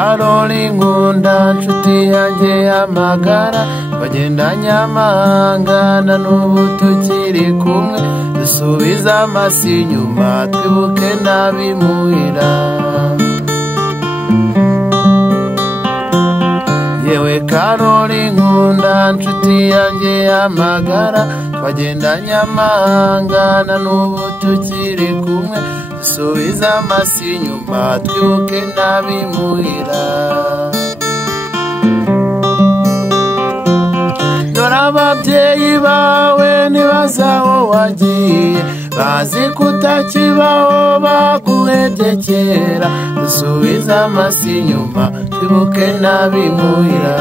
Karoli nkunda nshuti yanjye y'amagara bagenda nyamahanga na n'ubu tukiri kumwe dusubiza amaso inyuma twibuke n'abimuhira yewe Karoli nkunda nshuti yanjye y'amagara bagenda nyamahanga na n'ubu tukiri kumwe dusubiza amaso inyuma twibuke n'abimuhira dore ababyeyi bawe ntibazi aho wagiye bazi kutakibaho baguhebye kera dusubiza amaso inyuma twibuke n'abimuhira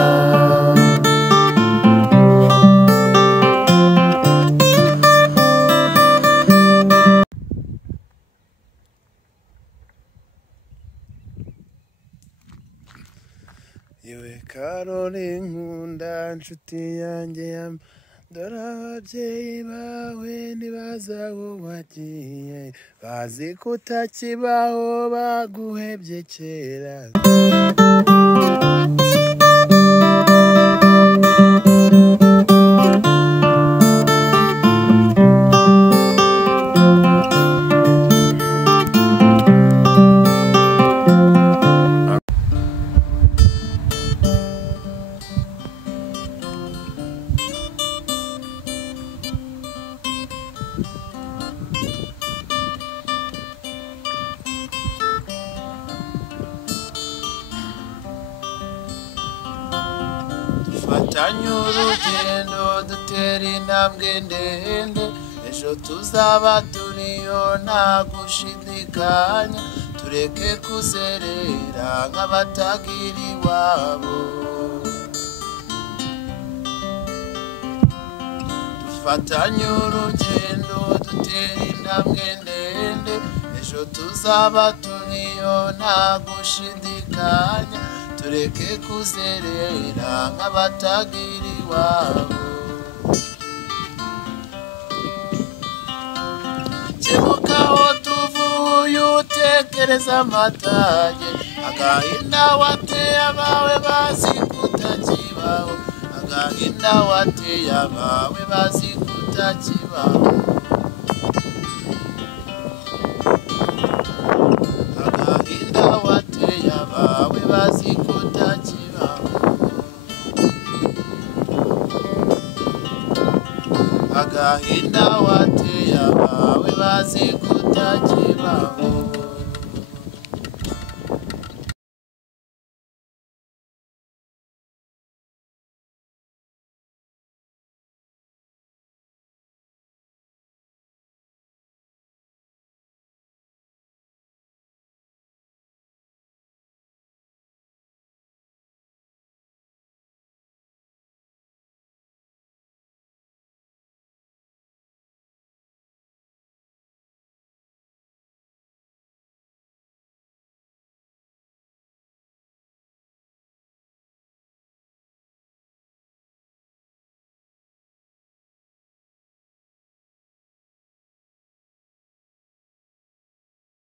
yewe Karoli nkunda nshuti yanjye dore ababyeyi bawe ntibazi aho wagiye bazi kutakibaho baguhebye kera dufatanye urugendo dutera intambwe ndende ejo tuzaba turiyo nta gushidikanya tureke kuzerera nk'abatagira iwabo dufatanye urugendo dutera intambwe ndende ejo tuzaba turiyo nta gushidikanya tureke kuzerera nk'abatagira iwabo kebuka aho tuvuye utekereza amatage agahinda wateye abawe bazi kutakibaho agahinda wateye abawe bazi kutakibaho agahinda wateye abawe bazi kutakibaho agahinda wateye abawe bazi kutakibaho